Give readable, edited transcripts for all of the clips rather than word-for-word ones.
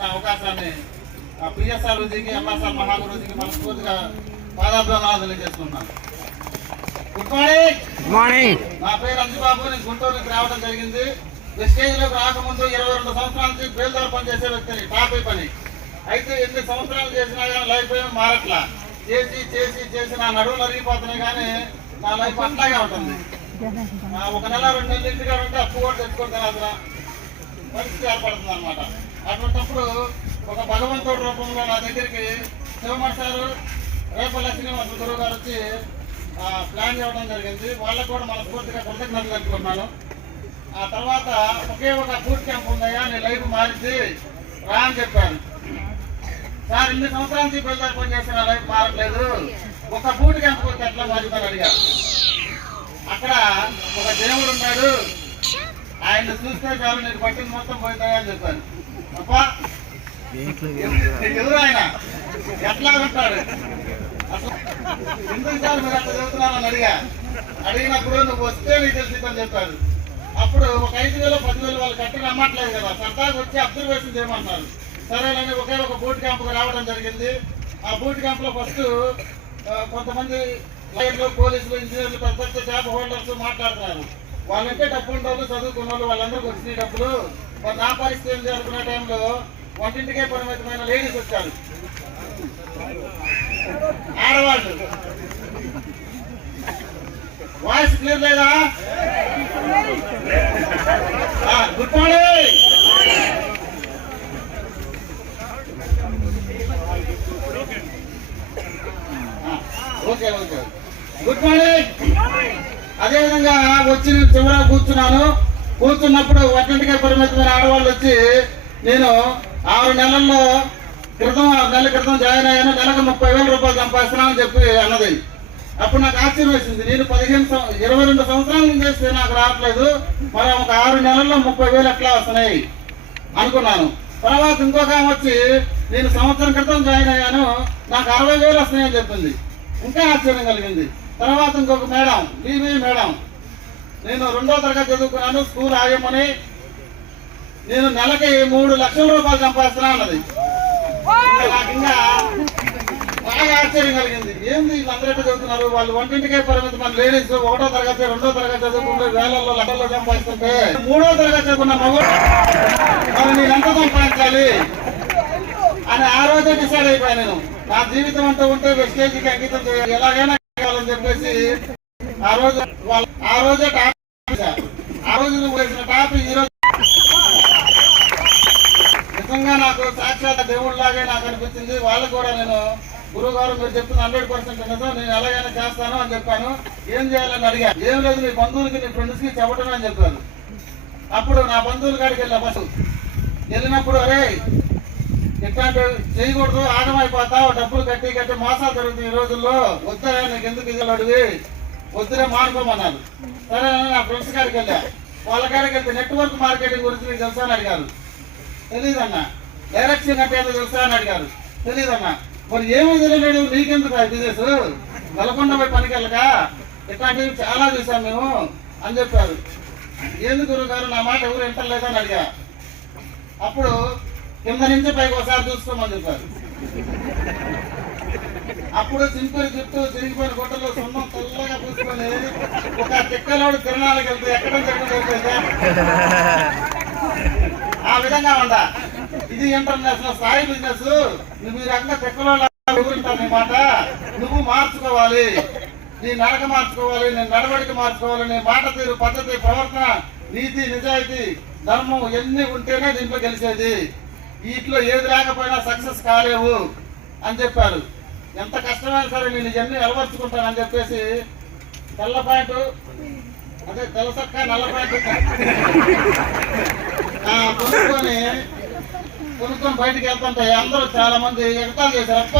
ఇచ్చిన అవకాశాన్ని పిఎస్ఆర్ రోజుకి ఎంఎస్ఆర్ మహాగురుజీకి మనస్ఫూర్తిగా పాదాభివందనాలు చేసుకున్నాను. Good morning. నా పేరు అంజుబాబు. నేను గుంటూరు నుంచి రావడం జరిగింది. స్టేజ్లోకి రాకముందు 22 సంవత్సరాల నుంచి బేల్దార్ పని చేసే వ్యక్తిని, టాపీ పని. అయితే ఎన్ని సంవత్సరాలు చేసినా కానీ లైఫ్ ఏమి మారట్లా. చేసి చేసి చేసి నా నడువులు అరిగిపోతున్నాయి, కానీ నా లైఫ్ అట్లాగే ఉంటుంది. ఒక నెల 2 నెలలు ఇంటిగా ఉంటే అప్పు కూడా తెచ్చుకొని తినాల్సిన పరిస్థితి ఏర్పడుతుంది అనమాట. అటువంటిప్పుడు ఒక భగవంతుడి రూపంలో నా దగ్గరికి శివమణి సారు, రేపల్ల శ్రీనివాస గురువు గారు వచ్చి ప్లాన్ చేయడం జరిగింది. వాళ్ళకు కూడా మనస్ఫూర్తిగా కృతజ్ఞతలు తెలుపుకున్నాను. ఆ తర్వాత ఒకే ఒక బూట్ క్యాంప్ ఉందయ్యా, నీ లైఫ్ మారింది రా అని చెప్పాను. సార్, 2 సంవత్సరాల నుంచి బయలుదేరి పని చేస్తే నా లైఫ్ మారట్లేదు, ఒక బూట్ క్యాంప్ వచ్చి ఎట్లా మారుతాను అడిగా. అక్కడ ఒక దేవుడు ఉన్నాడు, ఆయన చూస్తే చాలు నీకు పట్టింది మొత్తం పోయిందా అని చెప్పాను. అబ్బా ఎవరు ఆయన, ఎట్లా ఉంటాడు, అసలు ఎందుకు సార్ మీరు అట్లా చదువుతున్నానని అడిగినప్పుడు నువ్వు వస్తే నీకు తెలిసిందని చెప్పారు. అప్పుడు ఒక 5,000 10,000 వాళ్ళు కట్టి నమ్మట్లేదు కదా, సరదాగా వచ్చి అబ్జర్వేషన్ చేయమంటారు. సరేనని ఒకే ఒక బూట్ క్యాంపుకు రావడం జరిగింది. ఆ బూట్ క్యాంపులో ఫస్ట్ కొంతమంది లాయర్లు, పోలీసులు, ఇంజనీర్లు, పెద్ద పెద్ద జాబ్ హోల్డర్స్ మాట్లాడుతున్నారు. వాళ్ళంటే డబ్బు ఉండేవాళ్ళు, చదువుకున్న వాళ్ళు, వాళ్ళందరికీ వచ్చినాయి డబ్బులు. మరి నా పరిస్థితి ఏం జరుగుతున్న టైంలో వంటింటికే పరిమితమైన లేడీస్ వచ్చారు, ఆడవాళ్ళు. వాయిస్ క్లియర్ లేదా? Good morning. Okay okay, good morning. అదేవిధంగా వచ్చి చివర కూర్చున్నప్పుడు వంటింటికే పరిమితమైన ఆడవాళ్ళు వచ్చి, నేను 6 నెలల క్రితం జాయిన్ అయ్యాను, నెలకు 30,000 రూపాయలు సంపాదిస్తున్నానని చెప్పి అన్నది. అప్పుడు నాకు ఆశ్చర్యం వేసింది. నేను 22 సంవత్సరాల నుంచి చేస్తే నాకు రావట్లేదు, మరి ఒక 6 నెలల్లో 30,000 ఎట్లా వస్తున్నాయి అనుకున్నాను. తర్వాత ఇంకొక వచ్చి, నేను సంవత్సరం క్రితం జాయిన్ అయ్యాను, నాకు 60,000 వస్తున్నాయని చెప్పింది. ఇంకా ఆశ్చర్యం కలిగింది. తర్వాత ఇంకొక మేడం, బీబీ మేడం, నేను 2వ తరగతి చదువుకున్నాను, స్కూల్ ఆగమని, నేను నెలకి 3 లక్షల రూపాయలు సంపాదిస్తున్నా అన్నది. నాకు ఇంకా బాగా ఆశ్చర్యం కలిగింది. ఏంది వీళ్ళందరూ ఎట్లా చదువుతున్నారు, వాళ్ళు వంటింటికే పరిమితమైన లేడీస్ 1వ తరగతి 2వ తరగతి చదువుకుంటే వేలల్లో లక్షల్లో సంపాదిస్తుంటే 3వ తరగతి చదువుకున్న మగవాడు మరి నేను ఎంత సంపాదించాలి అని ఆ రోజే డిసైడ్ అయిపోయాను. నేను నా జీవితం అంటూ ఉంటే వెస్టేజ్కి అంకితం చేయాలి, ఎలాగైనా చేయాలని చెప్పేసి ఆ రోజే టాప్, ఆ రోజు నువ్వు వేసిన టాప్ ఈ రోజు నిజంగా నాకు సాక్షాత్ దేవుళ్ళలాగే నాకు అనిపించింది. వాళ్ళకు కూడా నేను, గురువు గారు మీరు చెప్తున్న 100% నిజం, నేను ఎలాగైనా చేస్తాను అని చెప్పాను. ఏం చేయాలని అడిగా. ఏం లేదు, నీ బంధువులకి, నీ ఫ్రెండ్స్కి చెప్పటమే అని చెప్పాను. అప్పుడు నా బంధువుల కాడికి వెళ్ళా. ఫస్ట్ వెళ్ళినప్పుడు, అరే ఇట్లాంటి చేయకూడదు, ఆగమైపోతావు, డబ్బులు కట్టి మోసాలు జరుగుతాయి ఈ రోజుల్లో, వద్దా నీకు ఎందుకు ఇది అడిగి వద్దురే మానుకోమన్నారు. సరే నా ఫ్రెండ్స్ కాడికి వెళ్ళా. వాళ్ళ కాడికి వెళ్తే నెట్వర్క్ మార్కెటింగ్ గురించి నీకు తెలుసా అని అడిగారు. తెలీదన్నా. డైరెక్షన్ అంటే ఏదో తెలుసా అని అడిగారు. తెలీదన్నా. మరి ఏమీ తెలియలేదు, నీకెందుకు ఆ బిజినెస్, నెలకొండ పోయి పనికి వెళ్ళక ఇట్లాంటివి చాలా చూసాం మేము అని చెప్పారు. ఎందుకు గురువు గారు నా మాట ఎవరు వింటలేదని అడిగా. అప్పుడు కింద నుంచి పైకి ఒకసారి చూసుకోమని చెప్పారు. అప్పుడు చింపురి చుట్టూ తిరిగిపోయిన గుట్టలో సున్నం తెల్లగా పూసుకొని ఒక తిక్కలోడు తిరణాలకు వెళ్తే ఎక్కడం జరిగింది. ఆ విధంగా ఉందా. ఇది ఇంటర్నేషనల్ స్థాయి బిజినెస్. మీరు అక్కడ తిక్కలో ఎవరుంటారు, నీ మాట నువ్వు మార్చుకోవాలి, నీ నడక మార్చుకోవాలి, నీ నడవడిక మార్చుకోవాలి, నీ మాట తీరు, పద్ధతి, ప్రవర్తన, నీతి, నిజాయితీ, ధర్మం ఎన్ని ఉంటేనే దీంట్లో గెలిచేది. వీటిలో ఏది లేకపోయినా సక్సెస్ కాలేవు అని చెప్పారు. ఎంత కష్టమైనా సరే నేను ఇవన్నీ అలవర్చుకుంటానని చెప్పేసి తెల్ల పాయింట్, అదే తెల్లసక్క నల్ల పాయింట్ కొనుక్కొని బయటికి వెళ్తుంటే అందరూ చాలా మంది ఎగతాలు చేశారు. అప్ప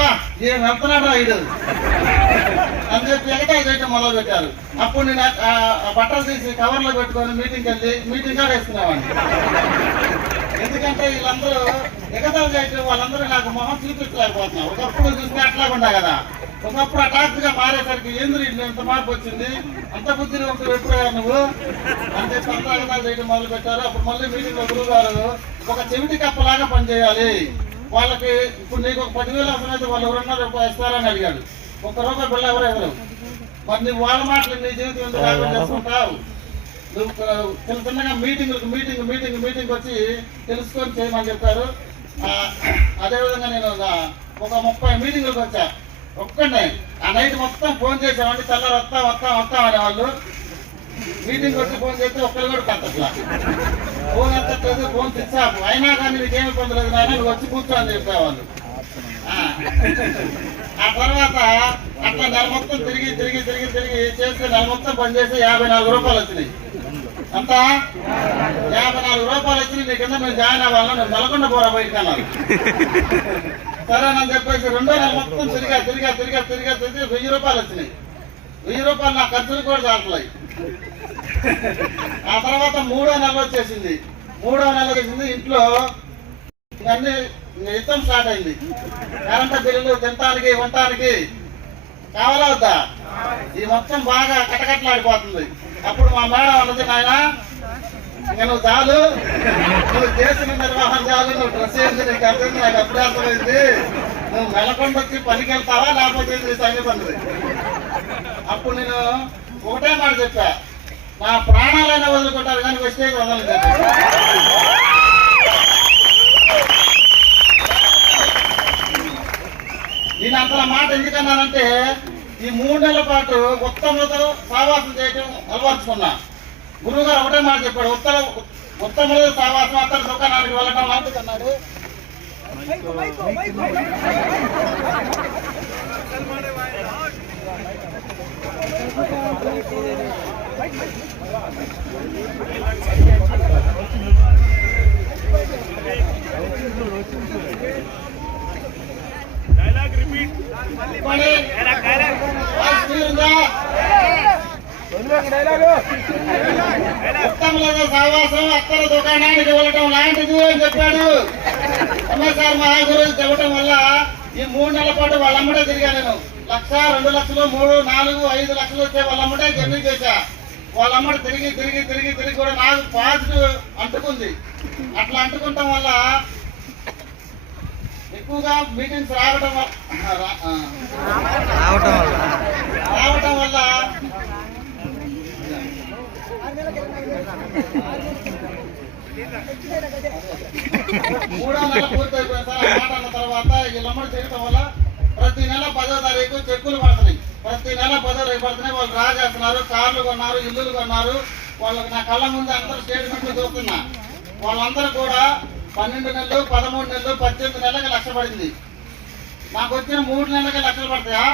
ఏం వెళ్తున్నాడా ఇడు అని చెప్పి ఎగతాలు చేయడం మొదలు పెట్టారు. అప్పుడు నేను బట్టలు తీసి కవర్లో పెట్టుకొని మీటింగ్కి వెళ్ళి మీటింగ్ కార్డు వేసుకునేవాడిని. ఎందుకంటే వీళ్ళందరూ ఎగతాలు చేయటం వాళ్ళందరూ నాకు మొహం చూపించలేకపోతున్నారు. ఒకప్పుడు చూస్తే అట్లా ఉండా కదా, ఒకప్పుడు హఠాత్తుగా మారేసరికి ఏంద్రు ఇల్లు ఎంత మార్పు వచ్చింది, అంత బుద్ధిని ఒకరు ఎప్పుడయ్యా నువ్వు అని చెప్పి అంతా ఎగతాలు చేయడం మొదలు పెట్టారు. అప్పుడు మళ్ళీ మీటింగ్లో గురువు గారు ఒక చెవిటి కప్పలాగా పనిచేయాలి వాళ్ళకి. ఇప్పుడు నీకు ఒక 10,000 అవసరమైతే వాళ్ళు ఎవరన్నా రూపాయి ఇస్తారని అడిగాడు. ₹1 బిళ్ళ ఎవరు మరి నువ్వు వాళ్ళ మాటలు నీ జీవితం ఎందుకు ఆగం చేసుకుంటావు? నువ్వు చిన్న చిన్నగా మీటింగ్ వచ్చి తెలుసుకొని చేయమని చెప్పారు. అదేవిధంగా నేను ఒక 30 మీటింగ్లకు వచ్చా. ఒక్కడే ఆ నైట్ మొత్తం ఫోన్ చేసామండి, తెల్లారు వస్తాం అనేవాళ్ళు. మీటింగ్ వచ్చి ఫోన్ చేస్తే ఒక్కరు కూడా కట్టట్లా, ఫోన్ ఎత్తట్లేదు, ఫోన్ స్విచ్ ఆఫ్. అయినా కానీ నీకేమి ఇబ్బంది లేదు నాయన, నువ్వు వచ్చి కూర్చో అని చెప్పేవాళ్ళు. ఆ తర్వాత అట్లా నెల మొత్తం తిరిగి చేస్తే నెల మొత్తం పనిచేసి ₹54 వచ్చినాయి. అంతా ₹54 వచ్చినాయి. నీ కింద మేము జాయిన్ అవ్వాలని నువ్వు నెలకొండ పోరా బయటకు అన్నారు. సరేనని చెప్పేసి రెండో నెల మొత్తం తిరిగా ₹1000 వచ్చినాయి. ₹1000 నా ఖర్చులు కూడా చాలట్లేదు. ఆ తర్వాత మూడో నెల వచ్చేసింది. ఇంట్లో ఇవన్నీ యుద్ధం స్టార్ట్ అయింది. కరెంటు బిల్లులు తినటానికి వంటానికి కావాలా వద్దా? ఈ మొత్తం బాగా కటకట్లాడిపోతుంది. అప్పుడు మా మేడం అన్నది, నాయన ఇక నువ్వు చాలు, నువ్వు చేసిన నిర్వహణ చాలు, నువ్వు డ్రెస్ చేసి నీకు అర్థం, నాకు అప్పుడే అర్థమైంది, నువ్వు మెలకొండ వచ్చి పనికి వెళ్తావా లేకపోతే నీ సంగతి అన్నది. అప్పుడు నేను ఒకటే మాట చెప్పా, నా ప్రాణాలైనా వదులుకుంటారు కానీ వెస్టేజ్ వదలని చెప్పా. నేను అంత మాట ఎందుకన్నానంటే ఈ 3 నెలల పాటు ఉత్తములతో సావాసం చేయటం అలవర్చుకున్నా. గురువు గారు ఒకటే మాట చెప్పాడు, ఉత్తములతో సావాసం అతని దుకాణానికి వెళ్ళటం లాంటిది అన్నాడు. ఉత్తములతో సావాసం అత్తల దుకాణానికి వెళ్ళటం లాంటిది అని చెప్పాడు. ఎంఎస్ఆర్ మహాగురు చెప్పడం వల్ల ఈ 3 నెలల పాటు వాళ్ళమ్మడే తిరిగా. నేను 1,00,000, 2 లక్షలు, 3, 4, 5 లక్షలు వచ్చే వాళ్ళమ్మడే జర్నీ చేశా. వాళ్ళమ్మడి తిరిగి కూడా నాకు పాజిటివ్ అంటుకుంది. అట్లా అంటుకుంటాం వల్ల ఎక్కువగా మీటింగ్స్ రావటం వల్ల 3వ నెల పూర్తయిపోయింది సార్. ఆ మాట అన్న తర్వాత వీళ్ళమ్మడి చేయటం వల్ల ప్రతి నెల 10వ తారీఖు చెక్కులు పడుతున్నాయి. ప్రతి నెల 10వ తారీఖు పడుతున్నాయి. వాళ్ళు డ్రా చేస్తున్నారు, కార్లు కొన్నారు, ఇల్లులు కొన్నారు. వాళ్ళకి నా కళ్ళ ముందు అందరూ స్టేట్మెంట్లు చూస్తున్నా. వాళ్ళందరూ కూడా 12 నెలలు, 13 నెలలు, 18 నెలలకి లక్ష పడింది. నాకు వచ్చిన 3 నెలలకి లక్షలు పడతాయా?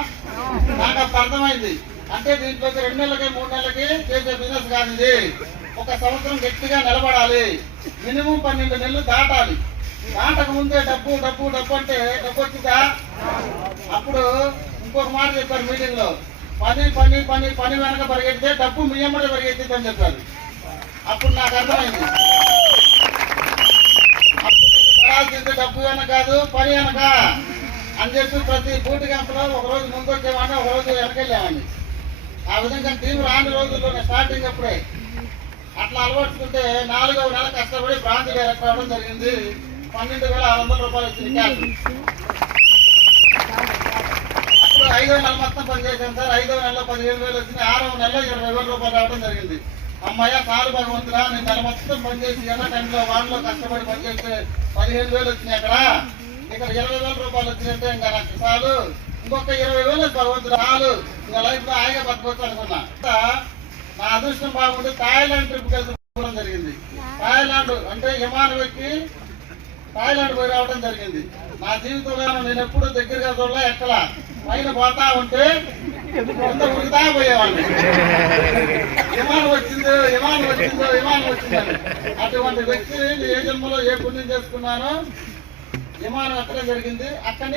నాకు అప్పుడు అర్థమైంది. అంటే దీంట్లోకి 2 నెలలకి 3 నెలలకి చేసే బిజినెస్ కాదు ఇది. ఒక సంవత్సరం గట్టిగా నిలబడాలి, మినిమం 12 నెలలు దాటాలి. దాటక ముందే డబ్బు అంటే డబ్బు వచ్చిందా? అప్పుడు ఇంకొక మాట చెప్పారు మీటింగ్ లో, పని వెనక పరిగెడితే డబ్బు మీ అమ్మడే పరిగెత్తింది అని చెప్పారు. అప్పుడు నాకు అర్థమైంది. అప్పుడు నేను పడాల్సింది డబ్బు వెనక కాదు, పని వెనక అని చెప్పి ప్రతి బూటి గంటలో ఒకరోజు ముందు వచ్చేవాడిని, ఒకరోజు వెనకెళ్ళామని. ఆ విధంగా టీం రాని రోజుల్లోనే స్టార్టింగ్ అప్పుడే అట్లా అలవర్చుకుంటే 4వ నెల కష్టపడి బ్రాంచ్ డైరెక్టర్ అవడం జరిగింది. 12,600 వచ్చింది క్యాష్. అప్పుడు 5వ నెల మొత్తం పనిచేసాను సార్. 5వ నెలలో 15,000 వచ్చింది. 6వ నెలలో 20,000 రావడం జరిగింది. అమ్మయ్య చాలు భగవంతుడా, నేను నెల మొత్తం పనిచేసి ఎన్న టైంలో వాటిలో కష్టపడి పనిచేస్తే 15,000 వచ్చినాయి. అక్కడ ఇక్కడ 20,000 వచ్చినట్టే ఇంకా నాకు చాలు, ఇంకొక 20,000 భగవంతుడు చాలు, ఇంకా లైఫ్ లో హాయిగా బతకొచ్చు అనుకున్నా. నా అదృష్టం బాగుండి థాయిలాండ్ ట్రిప్ వెళ్ళడం జరిగింది. థాయిలాండ్ అంటే విమానం ఎక్కి థాయిలాండ్ పోయి రావడం జరిగింది. నా జీవితంలో నేను ఎప్పుడు దగ్గరగా చూడలే, ఎక్కడ పైన పోతా ఉంటే కొంత ఉరికితా పోయేవాడిని. విమానం వచ్చిందో అటువంటి వ్యక్తిని ఏ జన్మలో ఏ పుణ్యం చేసుకున్నానో విమానం ఎక్కడం జరిగింది. అక్కడ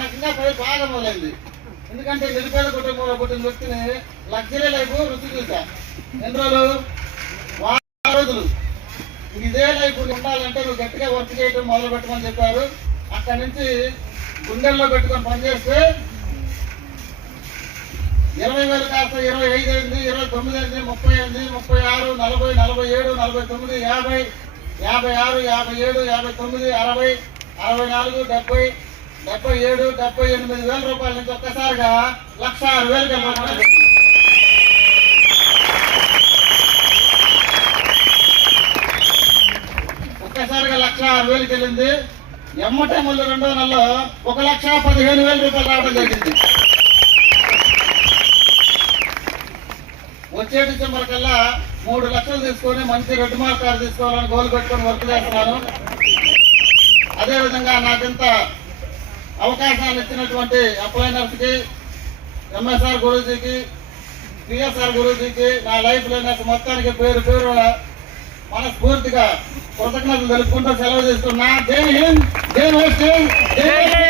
నాకు ఇంకా పోయి బాగా మొదలైంది. ఎందుకంటే నిరుపేద కుటుంబంలో పుట్టిన వ్యక్తిని లగ్జరీ లైఫ్ రుచి చూసా. ఎన్ని రోజులు? 10 రోజులు. ఇదే లైఫ్ ఉండాలంటే నువ్వు గట్టిగా వర్క్ చేయడం మొదలు పెట్టమని చెప్పారు. అక్కడి నుంచి గుండెల్లో పెట్టుకొని పనిచేస్తే 20,000 కాస్త 25 అయింది, 29 అయింది, 30 అయింది, 36, 40, 47, 49, 50, 56, 57, 59, 60, 64, 70, 77, 78,000 రూపాయల నుంచి ఒక్కసారిగా 1,06,000 ఒక్కసారిగా 1,06,000 వెళ్ళింది. ఎమ్మటే మళ్ళీ 2వ నెలలో 1,15,000 రూపాయలు రావడం జరిగింది. వచ్చే డిసెంబర్ కల్లా 3 లక్షలు తీసుకొని మంచి రెడ్ మార్క్ కార్ తీసుకోవాలని గోల్ పెట్టుకొని వర్క్ చేస్తున్నాను. అదేవిధంగా నాకింత అవకాశాలు ఇచ్చినటువంటి అప్లైనర్స్కి, ఎంఎస్ఆర్ గురూజీకి, పిఎస్ఆర్ గురూజీకి, నా లైఫ్ లైనర్స్ మొత్తానికి పేరు పేరు మనస్ఫూర్తిగా కృతజ్ఞతలు తెలుపుకుంటూ సెలవు చేస్తున్నా. జై హింద్, జై వెస్ట్, జై